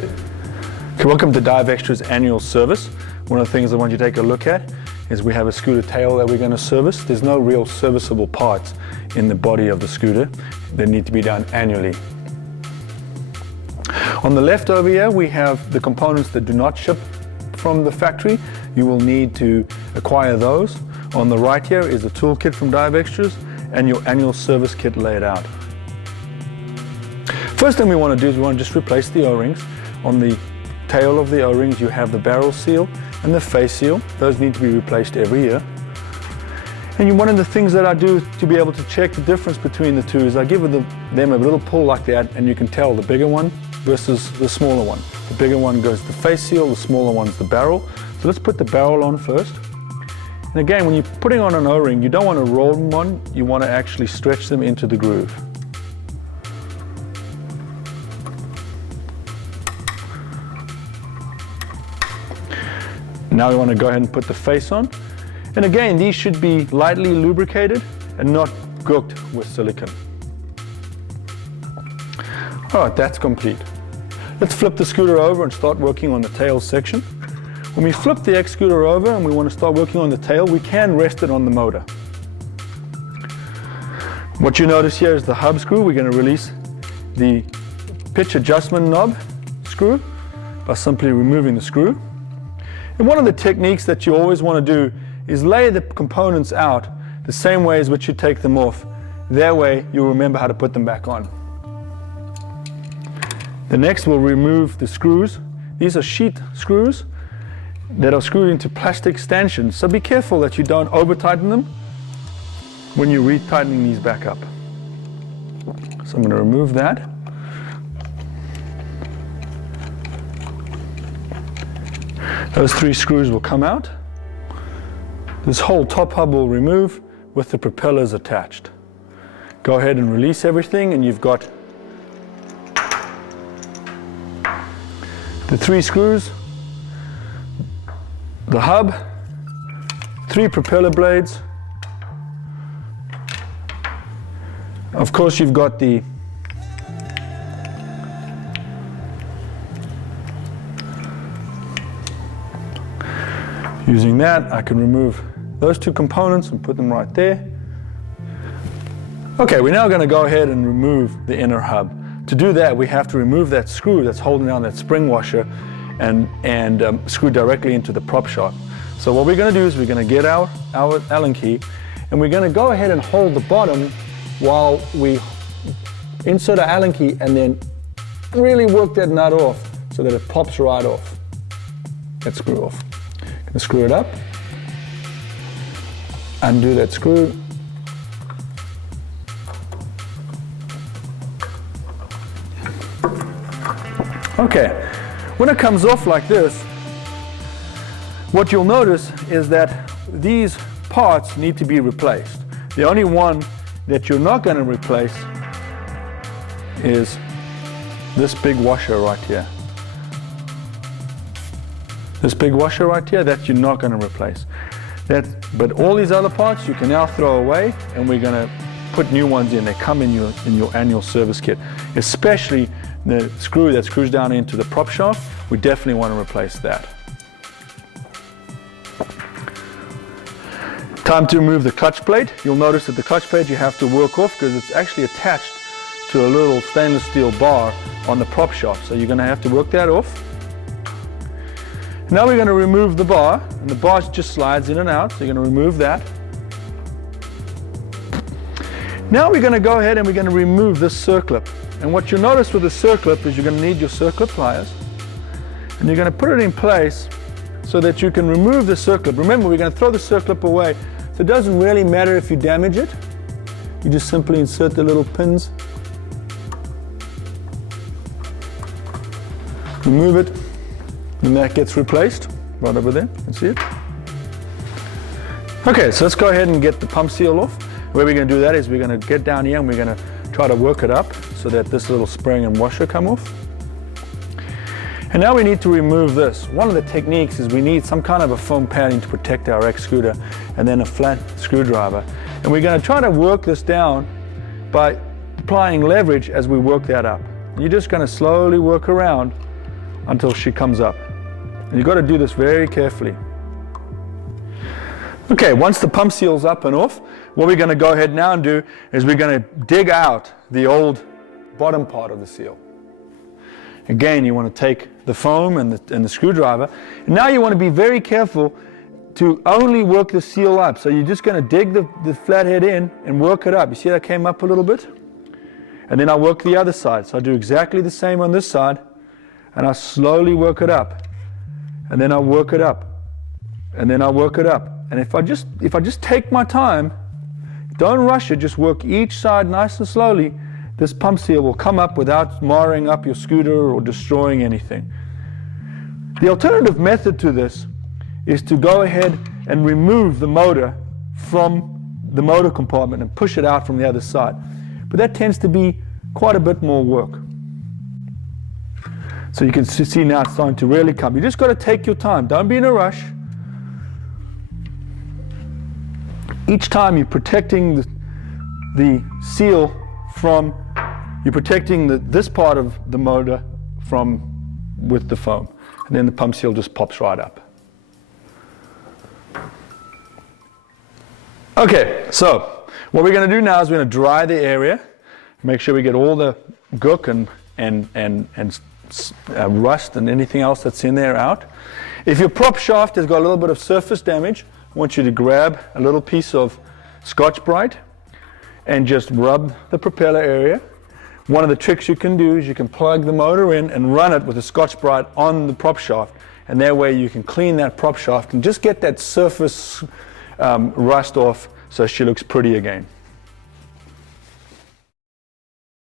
Okay, welcome to DIVEX's annual service. One of the things I want you to take a look at is we have a scooter tail that we're going to service. There's no real serviceable parts in the body of the scooter. They need to be done annually. On the left over here, we have the components that do not ship from the factory. You will need to acquire those. On the right here is the toolkit from DIVEX and your annual service kit laid out. First thing we want to do is we want to just replace the O-rings. On the tail of the O-rings you have the barrel seal and the face seal. Those need to be replaced every year. And one of the things that I do to be able to check the difference between the two is I give them a little pull like that, and you can tell the bigger one versus the smaller one. The bigger one goes the face seal, the smaller one's the barrel. So let's put the barrel on first. And again, when you're putting on an O-ring, you don't want to roll them on, you want to actually stretch them into the groove. Now we want to go ahead and put the face on. And again, these should be lightly lubricated and not cooked with silicone. All right, that's complete. Let's flip the scooter over and start working on the tail section. When we flip the X scooter over and we want to start working on the tail, we can rest it on the motor. What you notice here is the hub screw. We're going to release the pitch adjustment knob screw by simply removing the screw. And one of the techniques that you always want to do is lay the components out the same way as which you take them off. That way you'll remember how to put them back on. The next we'll remove the screws. These are sheet screws that are screwed into plastic stanchions. So be careful that you don't over tighten them when you're retightening these back up. So I'm going to remove that. Those 3 screws will come out. This whole top hub will remove with the propellers attached. Go ahead and release everything, and you've got the 3 screws, the hub, 3 propeller blades. Of course, you've got the using that, I can remove those 2 components and put them right there. Okay, we're now going to go ahead and remove the inner hub. To do that, we have to remove that screw that's holding down that spring washer and screw directly into the prop shaft. So what we're going to do is we're going to get our Allen key, and we're going to go ahead and hold the bottom while we insert our Allen key and then really work that nut off so that it pops right off. That screw off. Screw it up, undo that screw, okay, when it comes off like this, what you'll notice is that these parts need to be replaced. The only one that you're not going to replace is this big washer right here. This big washer right here, that you're not going to replace. But all these other parts you can now throw away, and we're going to put new ones in. They come in your annual service kit. Especially the screw that screws down into the prop shaft, we definitely want to replace that. Time to remove the clutch plate. You'll notice that the clutch plate you have to work off because it's actually attached to a little stainless steel bar on the prop shaft. So you're going to have to work that off. Now we're going to remove the bar, and the bar just slides in and out, so you're going to remove that. Now we're going to go ahead and we're going to remove this circlip. And what you'll notice with the circlip is you're going to need your circlip pliers, and you're going to put it in place so that you can remove the circlip. Remember, we're going to throw the circlip away, so it doesn't really matter if you damage it. You just simply insert the little pins, remove it, and that gets replaced right over there. You can see it. Okay, so let's go ahead and get the pump seal off. The way we're going to do that is we're going to get down here and we're going to try to work it up so that this little spring and washer come off. And now we need to remove this. One of the techniques is we need some kind of a foam padding to protect our X scooter, and then a flat screwdriver. And we're going to try to work this down by applying leverage as we work that up. You're just going to slowly work around until she comes up. And you've got to do this very carefully. Okay, once the pump seal's up and off, what we're going to go ahead now and do is we're going to dig out the old bottom part of the seal. Again, you want to take the foam and the screwdriver. And now you want to be very careful to only work the seal up. So you're just going to dig the flathead in and work it up. You see that came up a little bit? And then I work the other side. So I do exactly the same on this side, and I slowly work it up. And then I work it up. And then I work it up. And if I just take my time, don't rush it, just work each side nice and slowly, this pump seal will come up without marring up your scooter or destroying anything. The alternative method to this is to go ahead and remove the motor from the motor compartment and push it out from the other side. But that tends to be quite a bit more work. So you can see now it's starting to really come. You just got to take your time. Don't be in a rush. Each time you're protecting the seal from, you're protecting this part of the motor with the foam. And then the pump seal just pops right up. Okay, so what we're going to do now is we're going to dry the area, make sure we get all the gook and rust and anything else that's in there out. If your prop shaft has got a little bit of surface damage, I want you to grab a little piece of Scotch-Brite and just rub the propeller area. One of the tricks you can do is you can plug the motor in and run it with the Scotch-Brite on the prop shaft, and that way you can clean that prop shaft and just get that surface rust off so she looks pretty again.